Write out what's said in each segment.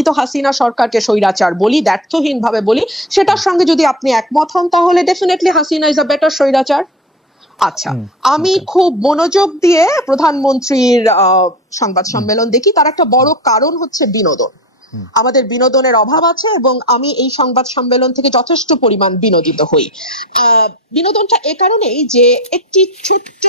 আমি তো হাসিনা সরকারকে স্বৈরাচার বলি, দ্ব্যর্থহীন ভাবে বলি, সেটার সঙ্গে যদি আপনি একমত হন তাহলে definitely Hasina is a better স্বৈরাচার। আচ্ছা, আমি খুব মনোযোগ দিয়ে প্রধানমন্ত্রীর সংবাদ সম্মেলন দেখি, তার একটা বড় কারণ হচ্ছে বিনোদন। আমাদের বিনোদনের অভাব আছে এবং আমি এই সংবাদ সম্মেলন থেকে যথেষ্ট পরিমাণ বিনোদিত হই। বিনোদনটা এ কারণেই যে একটি ছোট্ট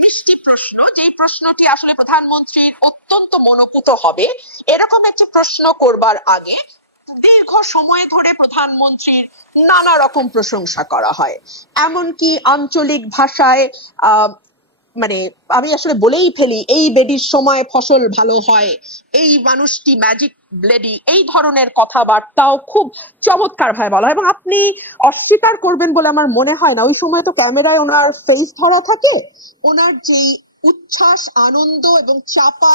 মিষ্টি প্রশ্ন, যে প্রশ্নটি আসলে প্রধানমন্ত্রীর অত্যন্ত মনোপুত হবে, এরকম একটি প্রশ্ন করবার আগে দীর্ঘ সময় ধরে প্রধানমন্ত্রীর নানা রকম প্রশংসা করা হয়, এমনকি আঞ্চলিক ভাষায় মানে আমি আসলে বলেই ফেলি, এই বেডির সময় ফসল ভালো হয়, এই মানুষটি ম্যাজিক লেডি, এই ধরনের কথাবার্তাও খুব চমৎকার ভাবে বলা হয়। এবং আপনি অস্বীকার করবেন বলে আমার মনে হয় না, ওই সময় তো ক্যামেরায় ওনার ফেস ধরা থাকে, ওনার যেই উচ্ছ্বাস, আনন্দ এবং চাপা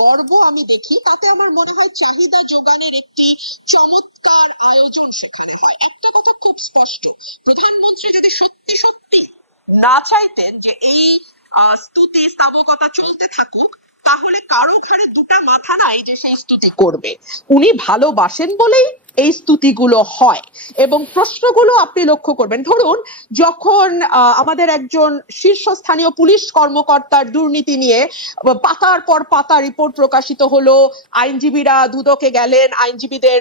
গর্ব আমি দেখি, তাতে আমার মনে হয় চাহিদা যোগানের একটি চমৎকার আয়োজন সেখানে হয়। একটা কথা খুব স্পষ্ট, প্রধানমন্ত্রী যদি সত্যি সত্যি না চাইতেন যে এই স্তুতি স্তাবকতা চলতে থাকুক, তাহলে কারো ঘাড়ে দুটা মাথা নাই যে সেই স্তুতি করবে। উনি ভালোবাসেন বলেই এই স্তুতিগুলো হয়। এবং প্রশ্নগুলো আপনি লক্ষ্য করবেন, ধরুন যখন আমাদের একজন শীর্ষস্থানীয় পুলিশ কর্মকর্তার দুর্নীতি নিয়ে পাতার পর পাতা রিপোর্ট প্রকাশিত হলো, আইনজীবীরা দুদকে গেলেন, আইনজীবীদের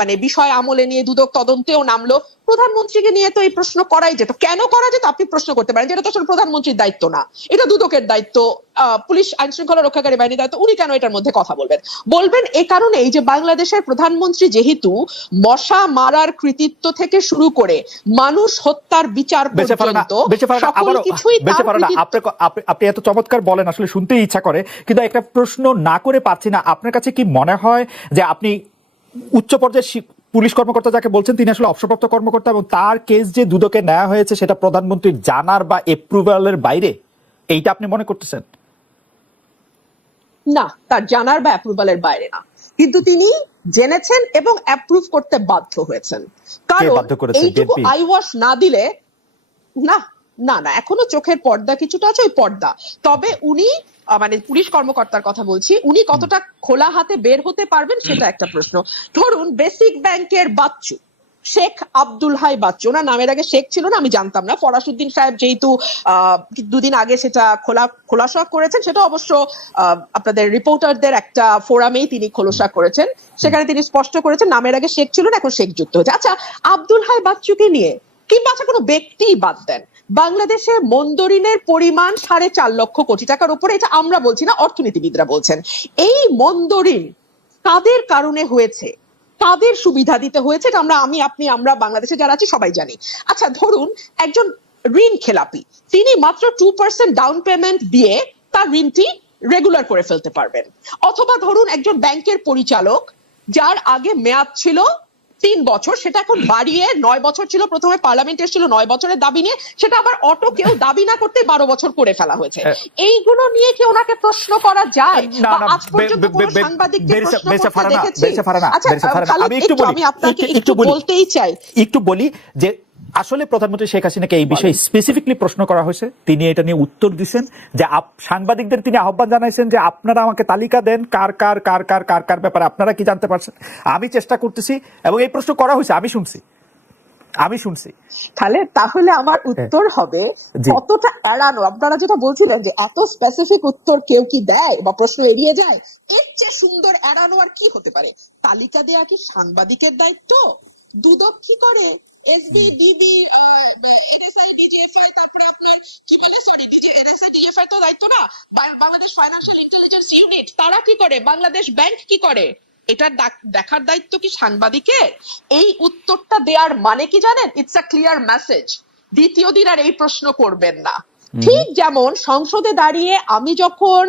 মানে বিষয় আমলে নিয়ে দুদক তদন্তেও নামলো, প্রধানমন্ত্রীকে নিয়ে তো এই প্রশ্ন করাই যেত। কেন করা যেত আপনি প্রশ্ন করতে পারেন, যেটা তো আসলে প্রধানমন্ত্রীর দায়িত্ব না, এটা দুদকের দায়িত্ব, পুলিশ আইন শৃঙ্খলা রক্ষাকারী বাহিনীর দায়িত্ব, উনি কেন এটার মধ্যে কথা বলবেন? এ কারণেই যে বাংলাদেশের প্রধানমন্ত্রী যেহেতু মশা মারার কৃতিত্ব থেকে শুরু করে মানুষ হত্যার বিচার পর্যন্ত সকল কিছুই আপনি এত চমৎকার বলেন, আসলে শুনতে ইচ্ছা করে, কিন্তু একটা প্রশ্ন না করে পারছি না। আপনার কাছে কি মনে হয় যে আপনি উচ্চ পর্যায়ের পুলিশ কর্মকর্তা যাকে বলছেন তিনি আসলে অবসরপ্রাপ্ত কর্মকর্তা, এবং তার কেস যে দুদকে নেওয়া হয়েছে সেটা প্রধানমন্ত্রীর জানার বা এপ্রুভালের বাইরে, এইটা আপনি মনে করতেছেন? না, তার জানার বা অ্যাপ্রুভালের বাইরে না, কিন্তু তিনি জেনেছেন এবং অ্যাপ্রুভ করতে বাধ্য হয়েছেন। কারণ এইটুকু আইওয়াশ না দিলে না না না এখনো চোখের পর্দা কিছুটা আছে, ওই পর্দা। তবে উনি মানে পুলিশ কর্মকর্তার কথা বলছি, উনি কতটা খোলা হাতে বের হতে পারবেন সেটা একটা প্রশ্ন। ধরুন বেসিক ব্যাংকের বাচ্চু শেখ আব্দুল হাই বাচ্চু, ওনার নামের আগে শেখ ছিল না, আমি জানতাম না, ফরাসউদ্দিন সাহেব যেহেতু দুদিন আগে সেটা খোলাসা করেছেন, সেটা অবশ্য আপনাদের রিপোর্টারদের একটা ফোরামেই তিনি খোলাসা করেছেন, সেখানে তিনি স্পষ্ট করেছেন নামের আগে শেখ ছিল না, এখন শেখ যুক্ত হয়েছে। আচ্ছা, আব্দুল হাই বাচ্চুকে নিয়ে কিংবা আচ্ছা কোনো ব্যক্তি বাদ দেন, বাংলাদেশে মন্দরিনের পরিমাণ 4.5 লক্ষ কোটি টাকার উপরে, এটা আমরা বলছি না, অর্থনীতিবিদরা বলছেন। এই মন্দরিন কাদের কারণে হয়েছে, তাদের সুবিধা দিতে হয়েছে, এটা আমরা বাংলাদেশে যারা আছি সবাই জানি। আচ্ছা, ধরুন একজন ঋণ খেলাপি, তিনি মাত্র 2% ডাউন পেমেন্ট দিয়ে তার ঋণটি রেগুলার করে ফেলতে পারবেন। অথবা ধরুন একজন ব্যাংকের পরিচালক যার আগে মেয়াদ ছিল 3 বছর, সেটা এখন বাড়িয়ে 9 বছর ছিল, প্রথমে পার্লামেন্ট এসেছিল 9 বছরের দাবি নিয়ে, সেটা আবার অটো কেউ দাবি না করতে 12 বছর করে ফেলা হয়েছে। এইগুলো নিয়ে কি ওনাকে প্রশ্ন করা যায়? আজ পর্যন্ত কোনো সাংবাদিককে প্রশ্ন করতে দেখেছি? আচ্ছা, আমি আপনাকে একটু বলতেই চাই, একটু বলি যে আসলে প্রধানমন্ত্রী শেখ হাসিনাকে এই বিষয়ে স্পেসিফিকলি প্রশ্ন করা হয়েছে, তিনি এটা নিয়ে উত্তর দিচ্ছেন যে সাংবাদিকদের তিনি আহ্বান জানাইছেন যে আপনারা আমাকে তালিকা দেন কার কার কার কার কার কার ব্যাপারে আপনারা কি জানতে পারছেন, আমি চেষ্টা করতেছি, এবং এই প্রশ্ন করা হয়েছে, আমি শুনছি। তাহলে আমার উত্তর হবে কতটা এড়ানো। আপনারা যেটা বলছিলেন যে এত স্পেসিফিক উত্তর কেউ কি দেয় বা প্রশ্ন এড়িয়ে যায়, এর চেয়ে সুন্দর এড়ানো আর কি হতে পারে? তালিকা দেয়া কি সাংবাদিকের দায়িত্ব? দুদক কি করে? এসবি, ডিবি, এনএসআই, ডিজিএফআই, তারপরে আপনার কি বলে, সরি, এনএসআই ডিজিএফআই তো দায়িত্ব না, বাংলাদেশ ফাইন্যান্সিয়াল ইন্টেলিজেন্স ইউনিট তারা কি করে, বাংলাদেশ ব্যাংক কি করে, এটা দেখার দায়িত্ব কি সাংবাদিকের? এই উত্তরটা দেওয়ার মানে কি জানেন? ইটস আ ক্লিয়ার মেসেজ, দ্বিতীয় দিন আর এই প্রশ্ন করবেন না। ঠিক যেমন সংসদে দাঁড়িয়ে আমি যখন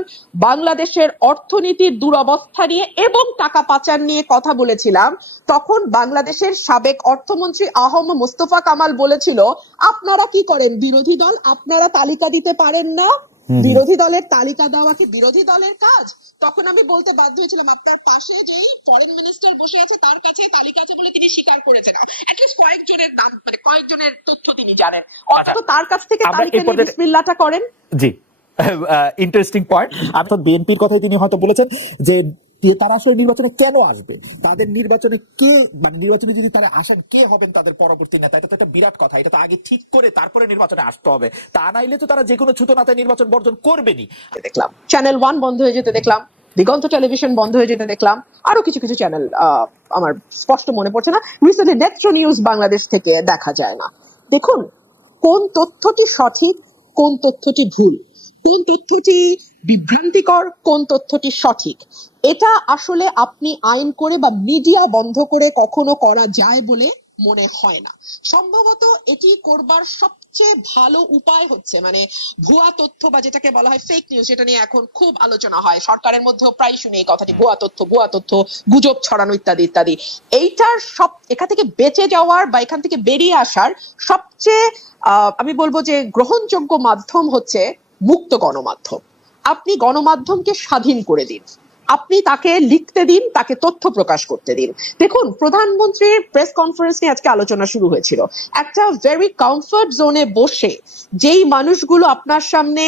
বাংলাদেশের অর্থনীতির দুরবস্থা নিয়ে এবং টাকা পাচার নিয়ে কথা বলেছিলাম, তখন বাংলাদেশের সাবেক অর্থমন্ত্রী আহম মুস্তফা কামাল বলেছিল, আপনারা কি করেন বিরোধী দল, আপনারা তালিকা দিতে পারেন না, বিরোধী দলের তালিকা দেওয়া কি বিরোধী দলের কাজ? তখন আমি বলতে বাধ্য হয়েছিলাম, আপনার পাশে যেই ফরেন মিনিস্টার বসে আছে তার কাছে তালিকা আছে বলে তিনি স্বীকার করেছেন, অ্যাটলিস্ট কয়েকজনের নাম, মানে কয়েকজনের তথ্য তিনি জানেন, অথচ তার কাছ থেকে তালিকা নিয়ে বিসমিল্লাহটা করেন। জি, ইন্টারেস্টিং পয়েন্ট। অর্থাৎ বিএনপির কথাই তিনি হয়তো বলেছেন যে তারা আসলে নির্বাচনে কেন আসবে, তাদের নির্বাচনে কে, মানে নির্বাচনে যদি তারা আসেন কে হবেন তাদের পরবর্তী নেতা, এটা তো একটা বিরাট কথা। এটা তো আগে ঠিক করে তারপরে নির্বাচনে আসতে হবে, তা নাইলে তো তারা যে কোনো ছুতোনাতে নির্বাচন বর্জন করবেনি। দেখলাম চ্যানেল 1 বন্ধ হয়ে যেতে দেখলাম, দিগন্ত টেলিভিশন বন্ধ হয়ে যেতে দেখলাম, আরো কিছু কিছু চ্যানেল আমার স্পষ্ট মনে পড়ছে না, রিসেন্টলি নেত্র নিউজ বাংলাদেশ থেকে দেখা যায় না। দেখুন কোন তথ্যটি সঠিক, কোন তথ্যটি ভুল, কোন তথ্যটি বিভ্রান্তিকর, কোন তথ্যটি সঠিক, এটা আসলে আপনি আইন করে বা মিডিয়া বন্ধ করে কখনো করা যায় বলে মনে হয় না। সম্ভবত এটি করবার সবচেয়ে ভালো উপায় হচ্ছে মানে ভুয়া তথ্য বা যেটাকে বলা হয় ফেক নিউজ, এটা নিয়ে এখন খুব আলোচনা হয়, সরকারের মধ্যেও প্রায় শুনে এই কথাটি, ভুয়া তথ্য, গুজব ছড়ানো ইত্যাদি ইত্যাদি। এইটার সব এখান থেকে বেঁচে যাওয়ার বা এখান থেকে বেরিয়ে আসার সবচেয়ে আমি বলবো যে গ্রহণযোগ্য মাধ্যম হচ্ছে মুক্ত গণমাধ্যম। আপনি গণমাধ্যমকে স্বাধীন করে দিন, আপনি তাকে লিখতে দিন, তাকে তথ্য প্রকাশ করতে দিন। দেখুন প্রধানমন্ত্রীর প্রেস কনফারেন্স নিয়ে আজকে আলোচনা শুরু হয়েছিল, একটা ভেরি কমফর্ট জোনে বসে যেই মানুষগুলো আপনার সামনে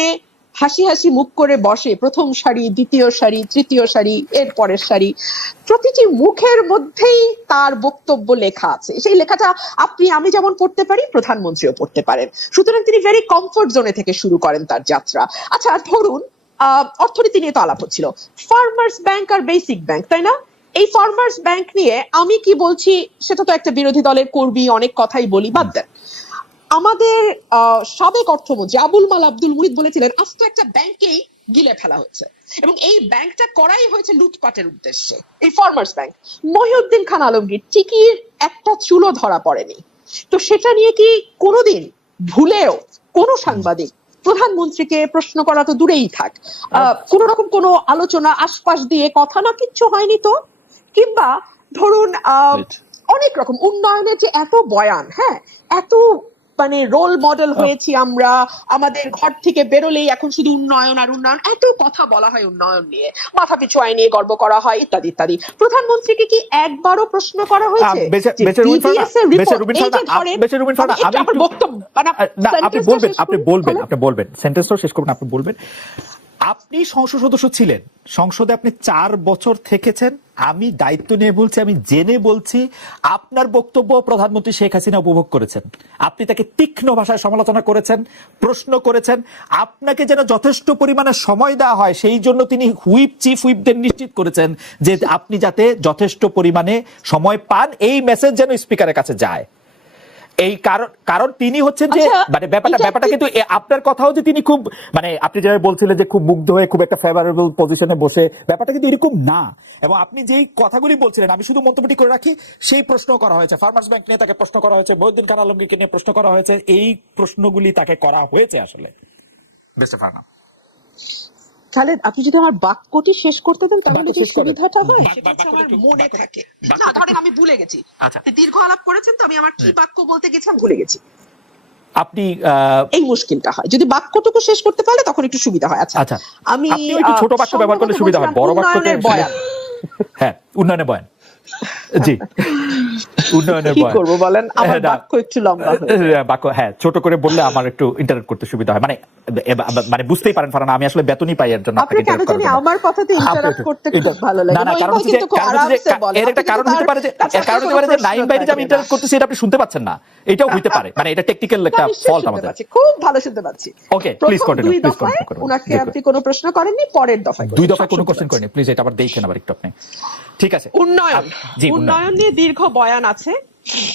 হাসি হাসি মুখ করে বসে, প্রথম সারি, দ্বিতীয় সারি, তৃতীয় সারি, এর পরের সারি, প্রতিটি মুখের মধ্যেই তার বক্তব্য লেখা আছে। সেই লেখাটা আপনি আমি যেমন পড়তে পারি, প্রধানমন্ত্রীও পড়তে পারেন। সুতরাং তিনি ভেরি কমফর্ট জোনে থেকে শুরু করেন তার যাত্রা। আচ্ছা ধরুন অর্থনীতি নিয়ে তো আলাপ হচ্ছিল, ফার্মার্স ব্যাংক আর বেসিক ব্যাংক, তাই না? এই ফার্মার্স ব্যাংক নিয়ে আমি কি বলছি সেটা তো একটা বিরোধী দলের কর্মী অনেক কথাই বলি, বাদ দেন। আমাদের সাবেক অর্থমন্ত্রী আবুল মাল আব্দুল মুহিত বলেছিলেন আস্ত একটা ব্যাংকেই গিলে ফেলা হচ্ছে এবং এই ব্যাংকটা করাই হয়েছে লুটপাটের উদ্দেশ্যে, এই ফার্মার্স ব্যাংক। মহিউদ্দিন খান আলমগীর টিকির একটা চুলো ধরা পড়েনি, তো সেটা নিয়ে কি কোনোদিন ভুলেও কোনো সাংবাদিক প্রধানমন্ত্রীকে প্রশ্ন করা তো দূরেই থাক, কোন রকম কোনো আলোচনা আশপাশ দিয়ে কথা না কিচ্ছু হয়নি তো? কিংবা ধরুন অনেক রকম উন্নয়নের যে এত বয়ান, হ্যাঁ এত মানে রোল মডেল হয়েছি আমরা, আমাদের ঘর থেকে বেরোলেই এখন শুধু উন্নয়ন আর উন্নয়ন, এত কথা বলা হয় উন্নয়ন নিয়ে, মাথা পিছু আয় নিয়ে গর্ব করা হয় ইত্যাদি ইত্যাদি। প্রধানমন্ত্রীকে কি একবারও প্রশ্ন করা হয়েছে? আপনি বলবেন সেন্টেন্সটা শেষ করবেন, আপনি বলবেন। আপনি সংসদ সদস্য ছিলেন, সংসদে আপনি 4 বছর থেকেছেন, আমি দায়িত্ব নিয়ে বলছি, আমি জেনে বলছি, আপনার বক্তব্য প্রধানমন্ত্রী শেখ হাসিনা উপভোগ করেছেন। আপনি তাকে তীক্ষ্ণ ভাষায় সমালোচনা করেছেন, প্রশ্ন করেছেন, আপনাকে যেন যথেষ্ট পরিমাণে সময় দেওয়া হয় সেই জন্য তিনি চিফ হুইপদের নিশ্চিত করেছেন যে আপনি যাতে যথেষ্ট পরিমাণে সময় পান, এই মেসেজ যেন স্পিকারের কাছে যায়। এই কারণ তিনি হচ্ছেন যে মানে ব্যাপারটা কিন্তু আপনার কথাও যে তিনি খুব মানে আপনি যেভাবে বলছিলেন যে খুব মুগ্ধ হয়ে খুব একটা ফেভারেবল পজিশনে বসে, ব্যাপারটা কিন্তু এরকম না। এবং আপনি যেই কথাগুলি বলছিলেন আমি শুধু মন্তব্যটি করে রাখি, সেই প্রশ্ন করা হয়েছে ফার্মার্স ব্যাংক নিয়ে, তাকে প্রশ্ন করা হয়েছে মহিউদ্দিন খান আলমগীরকে নিয়ে প্রশ্ন করা হয়েছে, এই প্রশ্নগুলি তাকে করা হয়েছে আসলে। বেস্ট ফারনা খালেদ, আপনি যদি আমার বাক্যটি শেষ করতে দেন তাহলে যে সুবিধাটা হয় সেটা আমার মনে থাকে। না ধরেন আমি ভুলে গেছি, দীর্ঘ আলাপ করেছেন তো আমি আমার কি বাক্য বলতে গেছিলাম ভুলে গেছি, আপনি এই মুশকিলটা হয়। যদি বাক্যটুকু শেষ করতে পারলে তখন একটু সুবিধা হয়। আচ্ছা আমি একটু ছোট বাক্য ব্যবহার করলে সুবিধা হয়, বড় বাক্যতে হ্যাঁ উন্নয়নের বয়ান জি উন্নয়নের কি করব বলেন, আমার বাক্য একটু লম্বা হয়, বাক্য হ্যাঁ ছোট করে বললে আমার একটু ইন্টারেক্ট করতে সুবিধা হয়, মানে বুঝতেই পারেন ফারহানা, আমি আসলে বেতনই পাই এর জন্য আপনাকে কেন জানি আমার কথাতে ইন্টারাপ্ট করতে খুব ভালো লাগে। না কারণ হচ্ছে এর একটা কারণ হতে পারে যে নাইম বাইরে যে আমি ইন্টারাপ্ট করতেছি এটা আপনি শুনতে পাচ্ছেন না, এটাও হইতে পারে, মানে এটা টেকনিক্যাল একটা ফল্ট আমাদের। খুব ভালো শুনতে পাচ্ছি। Okay please continue, please continue করুন। উনাকে আপনি কোনো প্রশ্ন করেননি, পরের দফায় দুই দফায় কোনো কোশ্চেন করেননি, প্লিজ এটা আবার দেখেন আবার একটু আপনি। ঠিক আছে, উন্নয়ন নিয়ে দীর্ঘ বয়ান আছে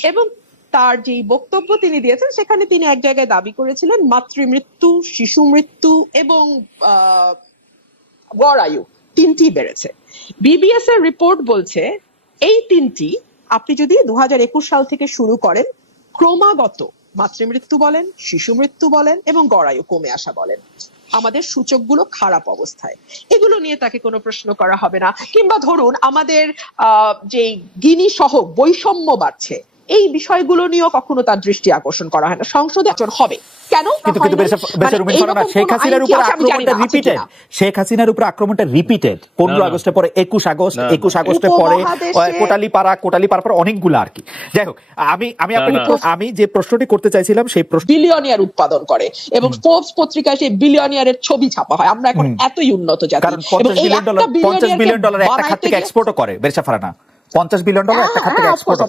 এবং তার যে বক্তব্য তিনি দিয়েছেন সেখানে তিনি এক জায়গায় দাবি করেছিলেন মাতৃমৃত্যু, শিশু মৃত্যু এবং গড় আয়ু তিনটি বেড়েছে। বিবিএস এর রিপোর্ট বলছে এই তিনটি আপনি যদি 2021 সাল থেকে শুরু করেন ক্রমাগত মাতৃমৃত্যু বলেন, শিশু মৃত্যু বলেন এবং গড় আয়ু কমে আসা বলেন, আমাদের সূচকগুলো খারাপ অবস্থায়, এগুলো নিয়ে তাকে কোনো প্রশ্ন করা হবে না। কিংবা ধরুন আমাদের যে গিনি সহ বৈষম্য বাড়ছে, এই বিষয়গুলো নিয়েও কখনো তার দৃষ্টি আকর্ষণ করা হয় না। সংসদে আচরণ হবে কেন? কিন্তু শেখ হাসিনার উপর আক্রমণটা রিপিটেড, শেখ হাসিনার উপর আক্রমণটা রিপিটেড 15 আগস্টের পরে 21 আগস্টের পরে কোটালীপাড়া পর অনেকগুলো আর কি। যাই হোক, আমি যে প্রশ্নটি করতে চাইছিলাম সেই প্রশ্ন, বিলিয়নিয়ার উৎপাদন করে এবং ফোর্বস পত্রিকায় সেই বিলিয়নিয়ারের ছবি ছাপা হয়। আমরা এখন এতই উন্নত জাতি, কারণ $50 বিলিয়ন একটা খাত থেকে এক্সপোর্টও করে বেরসা ফারানা, $50 বিলিয়ন একটা খাত থেকে এক্সপোর্ট